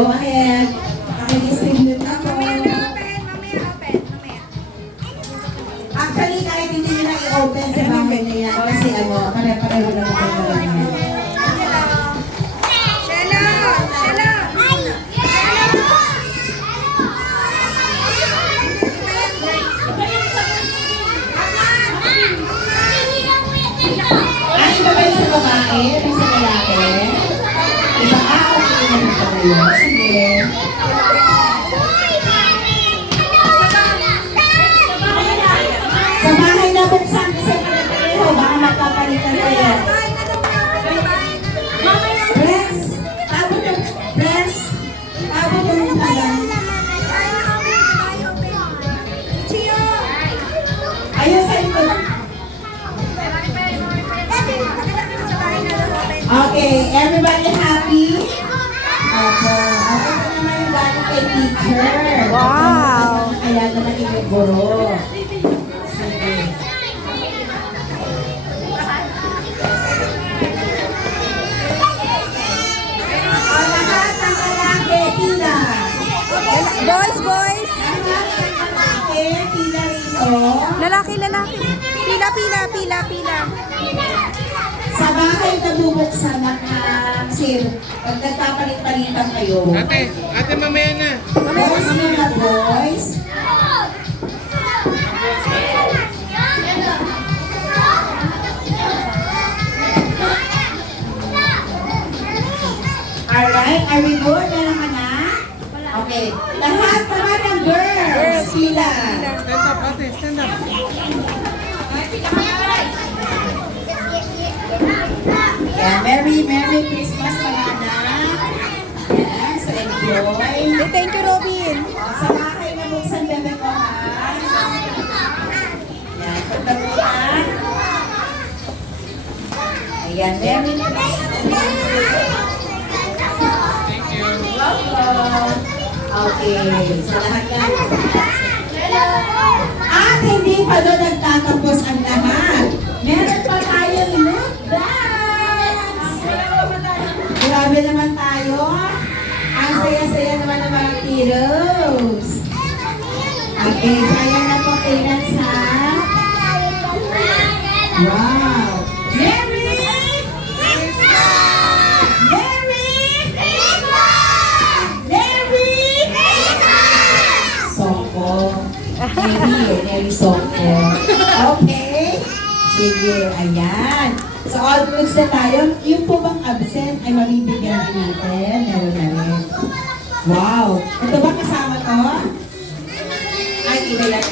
Go ahead. Pakidistribute ako. Actually, kahit hindi nyo na i-open sa bahay na yan. Kasi ano, pare-pareho lang ito na yan. Ay, iba ba yung sa babae? Yung sa lalaki? Iba, okay na ito kayo. Sige. Sa bahay na buksan kasi pare-pareho, baka magpapalitan kayo. Press! Tabot yung press! Tabot yung talang. Ayun sa ito. Okay, everybody happy? Opo. Okay pa naman yung galing kay teacher. Wow! Kaya naman yung guro. Sige. O, lahat ng lalaki, pila. Boys, boys! Lahat ng lalaki, pila rito. Lalaki, lalaki. Pila, pila, pila, pila. Sa bahay nabubuksan kasi pag nagpapalit-palitan kayo. Ate, mamaya na. Boys mga boys. Alright, are we good? Meron ka na? Okay. Lahat naman ng girls. Sila. Stand up, ate, stand up. Yeah, Merry Christmas mga anak. Yan, so enjoy. Thank you, Robin. Sa bahay na buksan bebe ko ha. Yan, pagkakuan. Ayan, Merry Christmas. Thank you. Welcome. Okay, sa lahat yan. At hindi pa doon nagtatapos ang lahat. Meron pa tayong look dance. Grabe naman tayo. Ang saya-saya naman ng mga kiddos. Okay, kaya na po clearance ha. Wow. Merry Christmas! Merry Christmas! Merry Christmas! Songko. Merry Songko. Okay. Sige, ayan. So, all goods na tayo. Yung po bang absent ay mabibigyan din natin. Meron na rin. Wow. Ito ba kasama to? Ay, iba yan.